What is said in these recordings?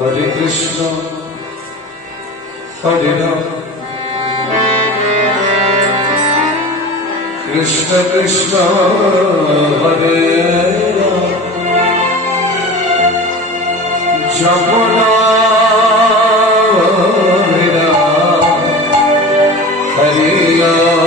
Hare Krishna, Hare Rama, Krishna Krishna, Hare Rama, Jamuna, Hare Rama, Hare Rama.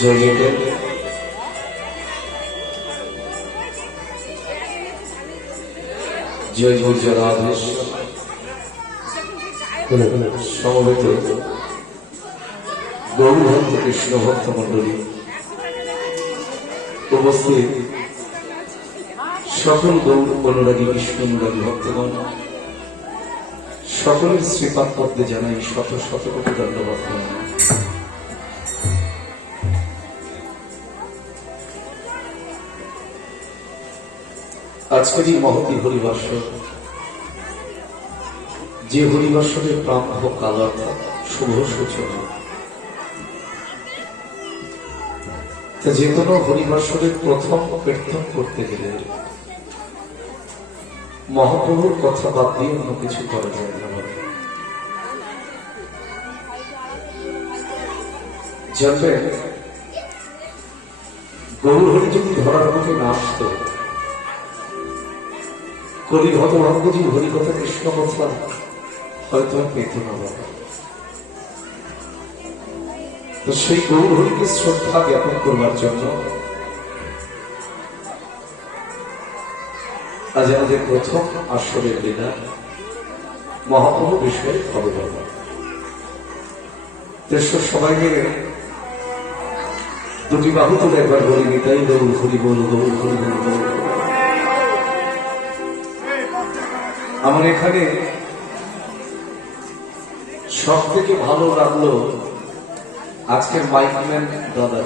জয় জয় জয় জয় রাধেশ্বর সমবেত গৌরভক্ত কৃষ্ণ ভক্ত মন্ডলী উপস্থিত সকল গৌর অনুরাগী কৃষ্ণ অনুরাগী ভক্তগণ সকলের শ্রীপাদ পদ্মে জানাই শত শত কোটি ধন্যবাদ। আজকের এই মহতী হরিবাস, যে হরিবাসরের প্রারম্ভ কাল অর্থাৎ শুভ সূচনা, যে কোনো হরিবাসরের প্রথম কীর্তন করতে গেলে মহাপ্রভুর কথা বাদ দিয়ে অন্য কিছু করা যায় না। জানবেন, গৌর হরি যদি ধরার মুখে না আসত, কলি হতভাগ্যজি হরিকথা কৃষ্ণ কথা হয়তো আর পেত না। তো সেই গৌর হরিকে শ্রদ্ধা জ্ঞাপন করবার জন্য আজ আমাদের প্রথম আসরের লীলা মহাপ্রভু বিষয়ে অবগত। দেশের সবাই মিলে দুটি বাহু তুলে একবার বলি নিতাই গৌর হরি বল, গৌর হরি বল, গৌর। আমার এখানে সব থেকে ভালো লাগলো আজকের মাইকম্যান দাদা,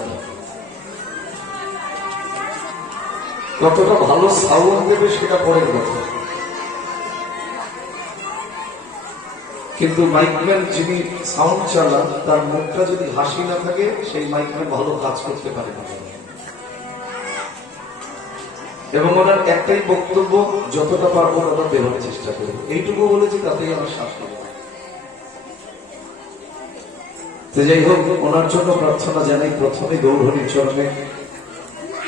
কতটা ভালো সাউন্ড দেবে সেটা পরের কথা, কিন্তু মাইকম্যান যিনি সাউন্ড চালান তার মুখটা যদি হাসি না থাকে সেই মাইকম্যান ভালো কাজ করতে পারে না। এবং ওনার একটাই বক্তব্য, যতটা পারবো আমরা দেওয়ার চেষ্টা করব, এইটুকু বলেছি, তাতেই আমার শাস্তি। তো যাই হোক, ওনার জন্য প্রার্থনা জানাই প্রথমে গৌর হরির চরণে,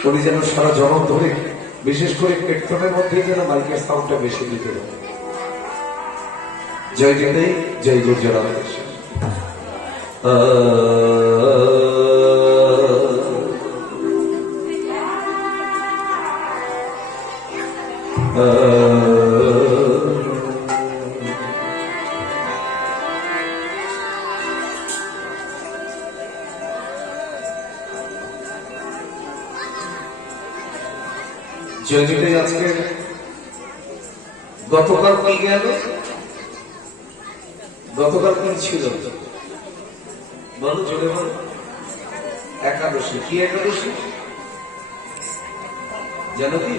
উনি যেন সারা জগৎ ধরে, বিশেষ করে কীর্তনের মধ্যে যেন মাইকের সাউন্ডটা বেশি দিতে হবে। জয় নিতাই, জয় গৌর রাধেশ্বর। জয়জীবী আজকে গতকাল কি গেল, গতকাল কি ছিল বলো, জোরে বলো। একাদশী। কি একাদশী জানো কি?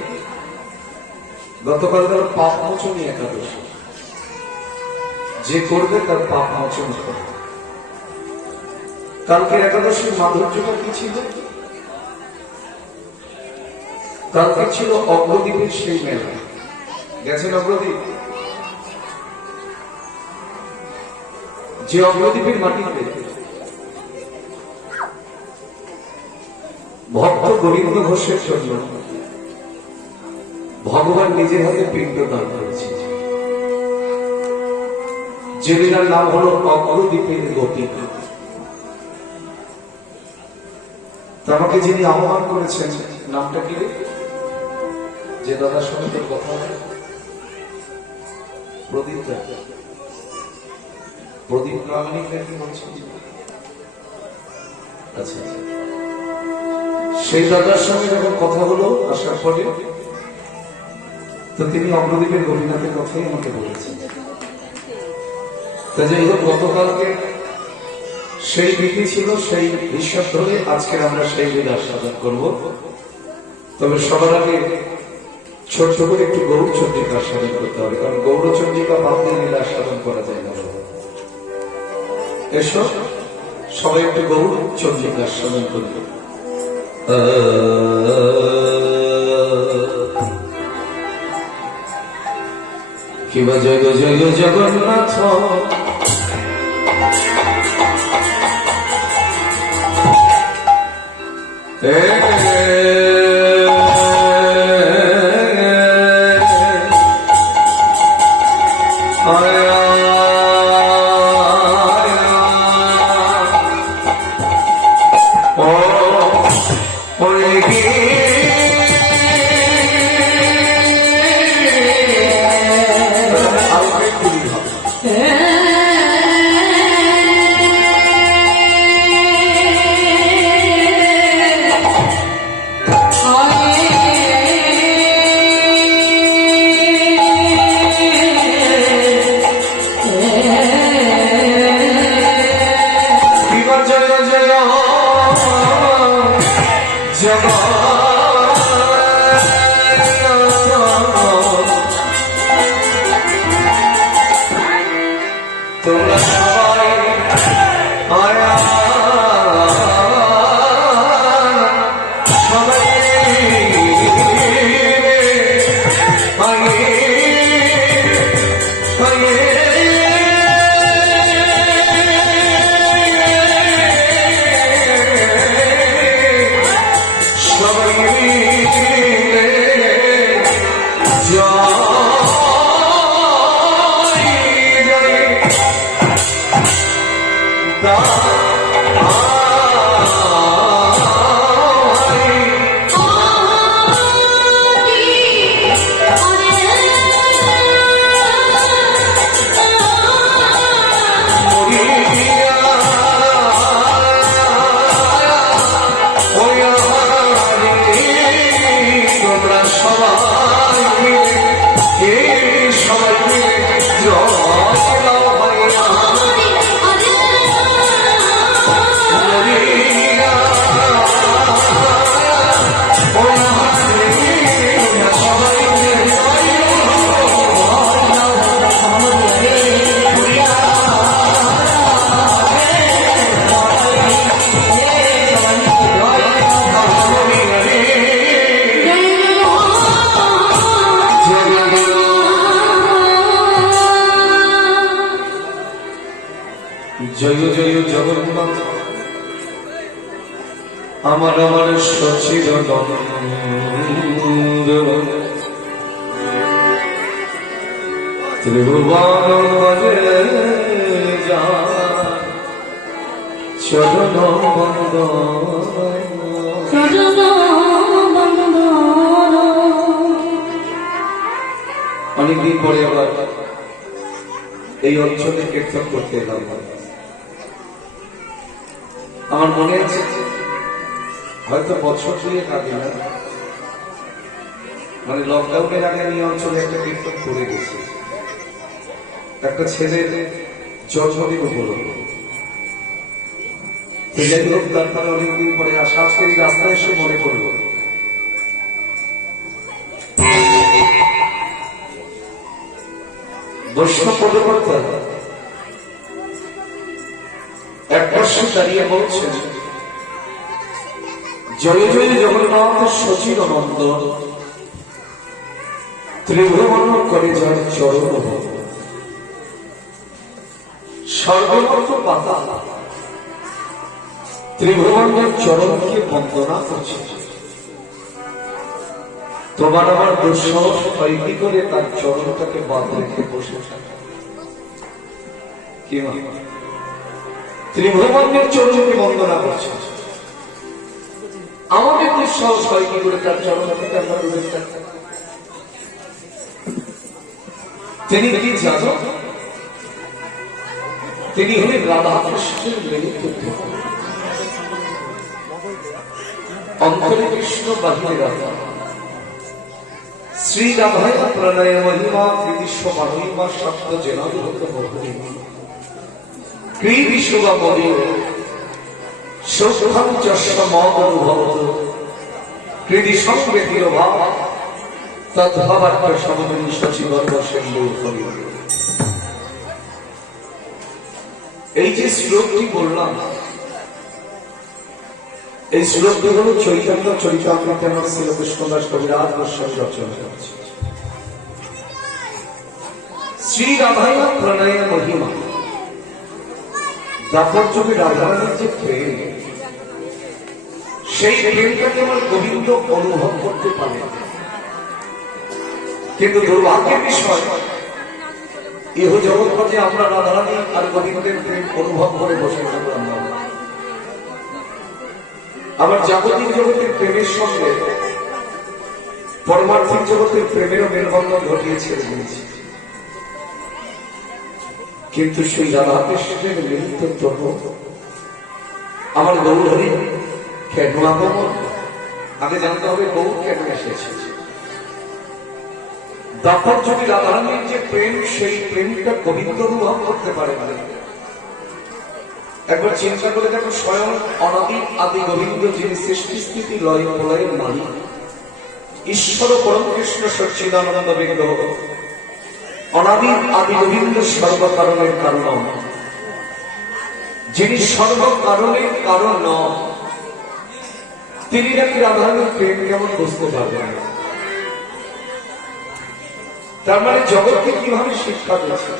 গতকাল গেল পাপ মোচনী একাদশী। যে করবে তার পাপ মোচন হবে। কালকে একাদশীর মাধুর্যটা কি ছিল? কালকে ছিল অগ্রদ্বীপের সেই মেলা। গেছেন অগ্রদ্বীপ? যে অগ্রদ্বীপের মাটিতে ভক্ত গোবিন্দ ঘোষের জন্য ভগবান নিজের হাতে পিণ্ড দান করেছে, যে লীলার নাম হল অগ্রদ্বীপের গতি। আমাকে যিনি আহ্বান করেছেন, নামটা কি? যে দাদার সঙ্গে তোর কথা হয়, প্রদীপ দা, প্রদীপ প্রামাণিক নাকি বলছেন? আচ্ছা, সেই দাদার সঙ্গে যখন কথা হলো আসার পরে, তো তিনি অগ্রদ্বীপের গোপীনাথের কথাই আমাকে বলেছেন। তা যাই হোক, গতকালকে সেই বিধি ছিল, সেই হিসাব ধরে আজকে আমরা সেই লীলা সাধন করব। তবে সবার আগে ছোট করে একটু গৌরচন্দ্রিকা সাধন করতে হবে, কারণ গৌরচন্দ্রিকা বাদ দিয়ে লীলা সাধন করা যায় না। এসো সবাই একটু গৌরচন্দ্রিকা সাধন করবে। কিবা জয় জয় জগন্নাথ, Oh জয় জয় জগন্নাথ আমার আমার সচির ত্রিভুবন চরণ বন্দ অনেকদিন পরে আবার এই অঞ্চলে কীর্তন করতে এলাম। আমার মনে আছে হয়তো বছর দুয়েক আগে না, মানে লকডাউনের আগে আমি অঞ্চলে একটা কীর্তন করে গেছি, একটা ছেলের জন্মদিন উপলক্ষে। যাই হোক, তারপরে অনেকদিন পরে আজকের এই রাস্তায় এসে মনে করলো বৈষ্ণব পদকর্তা এক বর্ষে দাঁড়িয়ে বলছেন, জয় জয় জগন্নাথ সচির নন্দন ত্রিভুবন করে যার চরণ সর্বমত পাতা ত্রিভুবনের চরণকে বন্দনা করছে। তোমার আমার দুঃসাহস হয় কি করে তার চরণটাকে বাদ রেখে বসে থাকে? কি ত্রিভুবনের চরণকে বন্দনা করছে, আমাদের দুঃসাহস হয় কি করে তার চরণ থেকে আমরা দূরে থাকি? তিনি কি জানো? তিনি হলেন রাধা কৃষ্ণের মিলিত দেহ। অন্তরে কৃষ্ণ, বাহিরে রাধা। শ্রী রাধায় প্রণয় মহিমা বিবিশ্ব মহিমা শব্দ জেনাদিত মহিমা ক্রী বিশ্ববা মদির সৌখ্যম যস্য মদ অনুভবত কৃতি সঙ্গে তিরভাব তদ্ভাবার্থ সমদনী সচিবর্গ সেন্দুর করি। এই যে শ্লোকটি বললাম, এই শ্লোকটি হল চৈতন্য চরিতামৃতে আমার শ্রীকৃষ্ণদাস কবিরাজ গোস্বামী রচনা করেছে। শ্রী রাধায় প্রণয় মহিমা, দাপর যুগে রাধারানীর যে প্রেম, সেই প্রেমটাকে আমার গোবিন্দ অনুভব করতে পারে। কিন্তু দুর্ভাগ্যের বিষয়, ইহ জগৎপথে আমরা রাধারানী আর গোবিন্দের প্রেম অনুভব করে বসে থাকলাম না। আবার জাগতিক জগতের প্রেমের সঙ্গে পরমার্থিক জগতের প্রেমেরও মেলবন্ধন ঘটিয়েছে। কিন্তু সেই রাধা কৃষ্ণের মিলিত প্রভু আমার গৌরহরি কেন আগমন? আগে জানতে হবে গৌর কেন এসেছে। দাপর যদি রাধারানীর যে প্রেম, সেই প্রেমটা গোবিন্দ অনুভব করতে পারে না। একবার চিন্তা করে দেখো, স্বয়ং অনাদি আদি গোবিন্দ যিনি সৃষ্টি স্থিতি লয় প্রলয়ের মালিক, ঈশ্বর পরম কৃষ্ণ সচ্চিদানন্দ বিগ্রহ, অনাদি আদি গোবিন্দ সর্বকারণের কারণ, যিনি সর্বকারণের কারণ, তিনি নাকি রাধারানীর প্রেম কেমন বুঝতে পারবেন না? তার মানে জগৎকে কিভাবে শিক্ষা দিয়েছে?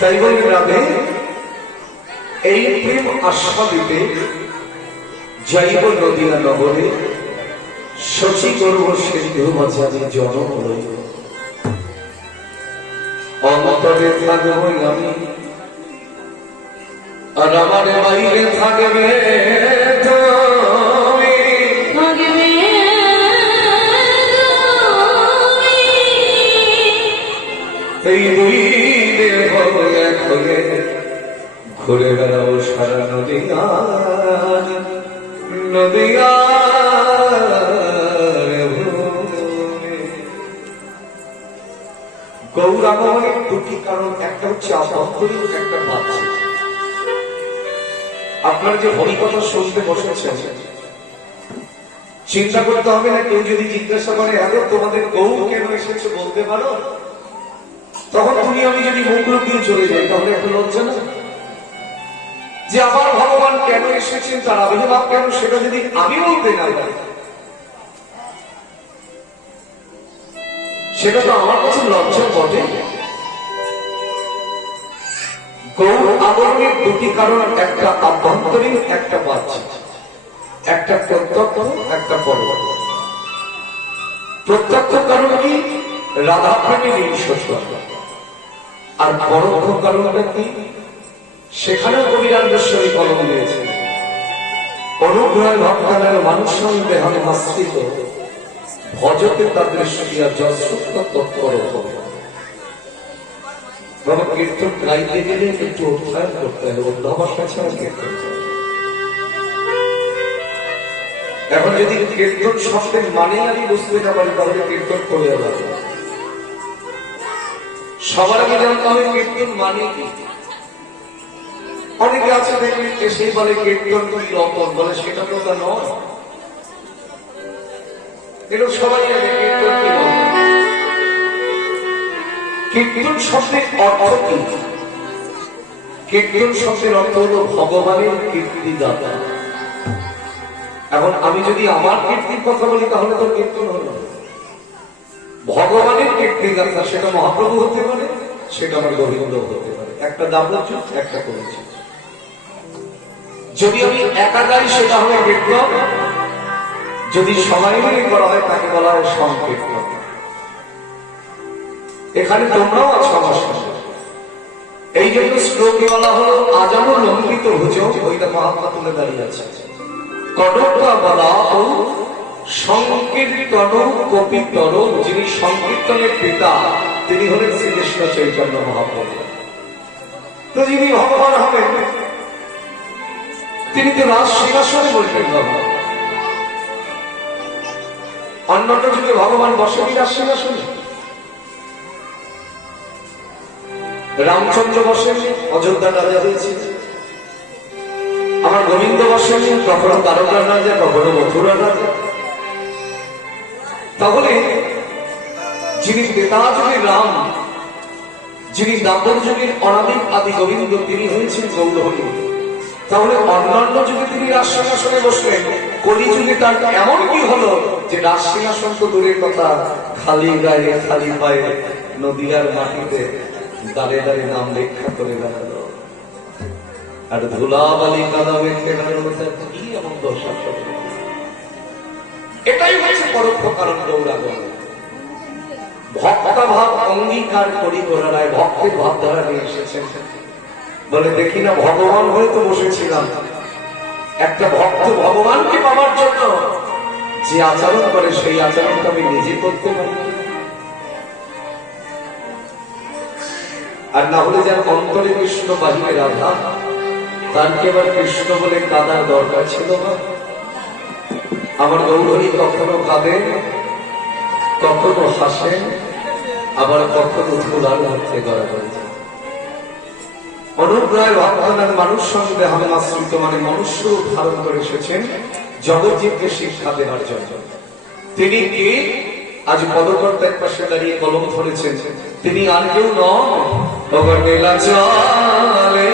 তাই বলি রাধে এই প্রেম আস্বাদিতে যাইব নদিয়া নগরে, শচী করব সিন্ধু মাঝারি জনম লইব, অন্তরে থাকব আমি আর আমার বাইরে থাকবে এই দুই দেহ এক হয়ে ঘুরে বেড়াও সারা নদিয়া নদিয়া। গৌরাগমনের দুটি কারণ, একটা হচ্ছে আভ্যন্তরীণ, একটা বাহ্যিক। আপনারা যে হরিকথা শুনতে বসেছেন, চিন্তা করতে হবে না। কেউ যদি জিজ্ঞাসা করে, হ্যালো তোমাদের গৌর কেন এসেছে বলতে পারো? তখন তুমি আমি যদি মুখ লুকিয়ে চলে যাই, তাহলে একটা লজ্জা না? যে আমার ভগবান কেন এসেছেন, তার আবির্ভাব কেন, সেটা যদি আমি বলতে না পারি, সেটা তো আমার কাছে লজ্জা বটে। গৌর আগমনের দুটি কারণ, একটা আভ্যন্তরীণ, একটা বাহ্যিক, একটা প্রত্যক্ষ, একটা পরোক্ষ। প্রত্যক্ষ কারণ কি? রাধা প্রেমের ঈশ্বর। আর পরোক্ষ কারণটা কি? সেখানেও কবিরাজেশ্বরী কলম দিয়েছে, অনুগ্রহে ভক্তানের মানুষ সঙ্গে আমি আশ্রিত ভজতে তাদের দৃষ্টিয়া যশ্রুত তৎপর হবে। বাবা, কীর্তন গাইতে গেলে একটু অধ্যয়ন করতে হবে, অধ্যাবসা ছাড়া কীর্তন। এখন যদি কীর্তন শব্দের মানে আমি বুঝতে না পারি, তাহলে কীর্তন করে যাবে। সবার আগে জানতে হবে কীর্তন মানে কি। অনেকে আছে দেখবেন এসেই বলে কীর্তন কি রতন, বলে সেটা তো তা নয়। এটা সবাই জানে কীর্তন কি রতন। কীর্তন শব্দের অর্থ কি? কীর্তন শব্দের অর্থ হল ভগবানের কীর্তিদাতা। এখন আমি যদি আমার কীর্তির কথা বলি, তাহলে তো কীর্তন হল ভগবানের কীর্তিদাতা। সেটা মহাপ্রভু হতে পারে, সেটা আমার গোবিন্দ হতে পারে। একটা দাবচ, একটা করেছি। যদি আমি একা গাই সেটা হবে কীর্তন, যদি সবাই মিলে করা হয় তাকে বলা হয় সংকীর্তন। এখানে তোমরাও আছো আমার সঙ্গে, এই জন্য শ্লোকে বলা হলো আজানো লঙ্কিত ভুজং, ওইটা মহাত্মা তুলে দাঁড়িয়ে আছে। কনকা বলা ও সংকীর্তন কপিতর, যিনি সংকীর্তনের পিতা তিনি হলেন শ্রীকৃষ্ণ চৈতন্য মহাপ্রভু। তো যিনি ভগবান হবেন তিনি তো রাজ সিংহাসনে বসবেন। অন্যটা যুগে ভগবান বসেনি রাজ সিংহাসনে, রামচন্দ্র বসেন, অযোধ্যা রাজা হয়েছে। আমার গোবিন্দ বসেন, কখনো দ্বারকার রাজা, কখনো মথুরা রাজা। তাহলে যিনি ত্রেতা যুগের রাম, যিনি দ্বাপর যুগের অনাদিক আদি গোবিন্দ, তিনি হয়েছেন গৌর হরি। তাহলে অন্যান্য যুগে তিনি রাজ সিংহাসনে বসলেন, কলি যুগে তার এমন কি হলো যে রাজ সিংহাসন তো দূরের কথা, খালি গায়ে খালি পায়ে নদীয়ার মাটিতে দাঁড়ে দাঁড়ে নাম লেখা করে দেখালো। আর ধুলাবালি কাদামে কি এমন দশা। এটাই হচ্ছে পরোক্ষ কারণ গৌরাগমন। ভক্তা ভাব অঙ্গীকার করি গোড়ায় ভক্তের ভাবধারা নিয়ে এসেছেন। বলে দেখি না ভগবান হয়ে তো বসেছিলাম, একটা ভক্ত ভগবানকে পাওয়ার জন্য যে আচরণ করে সেই আচরণটা আমি নিজে করতে পারি। আর না হলে যার অন্তরে কৃষ্ণ বাহিরে রাধা, তার কি আবার কৃষ্ণ বলে কাদার দরকার ছিল না? আমার গৌরী কখনো কাঁদেন, কখনো হাসেন, আবার কখনো ধুলার মধ্যে গড়া করেছে। অনুগ্রহের ভগবানের মানুষ সঙ্গে আমি আশ্রিত, মানে মনুষ্য ধারণ করে এসেছেন জগৎজীবকে শিক্ষা দেওয়ার জন্য। তিনি কি? আজ পদকর্তার পাশে দাঁড়িয়ে কলম ধরেছেন, তিনি আর কেউ নন, নীলা চলে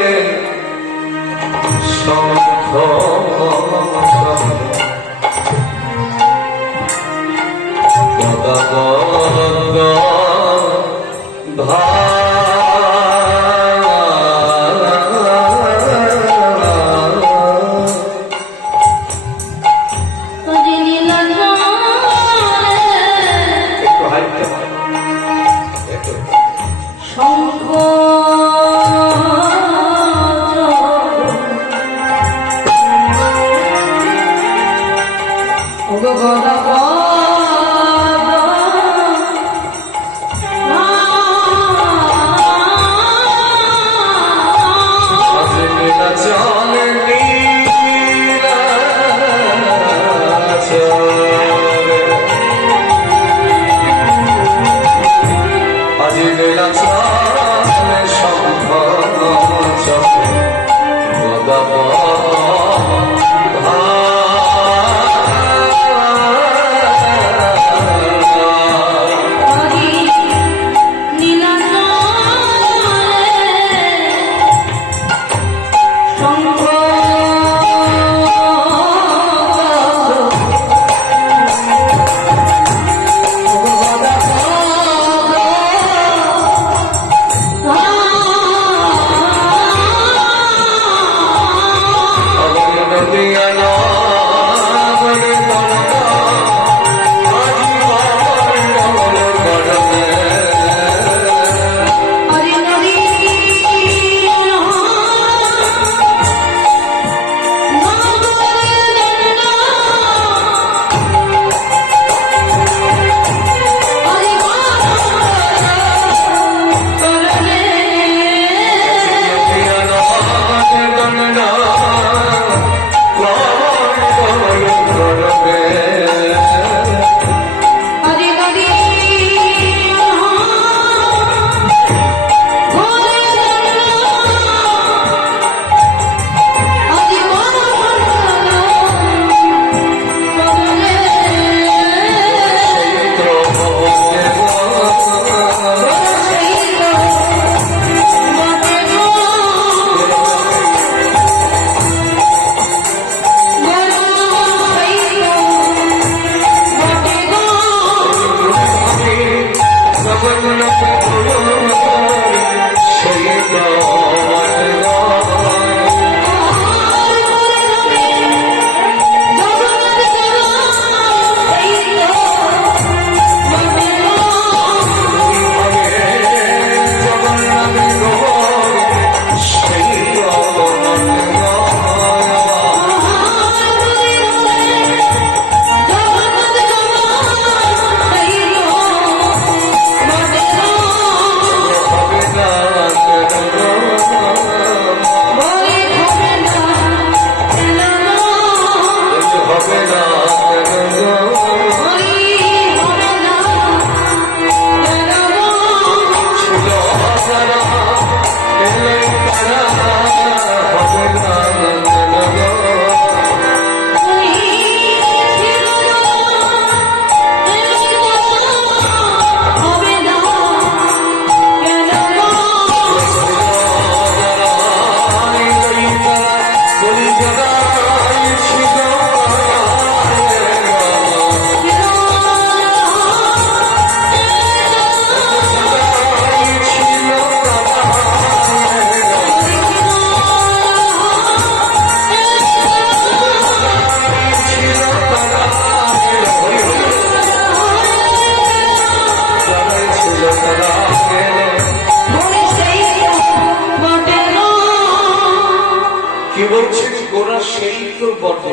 কি বলছেন গোরা সেই তো বটে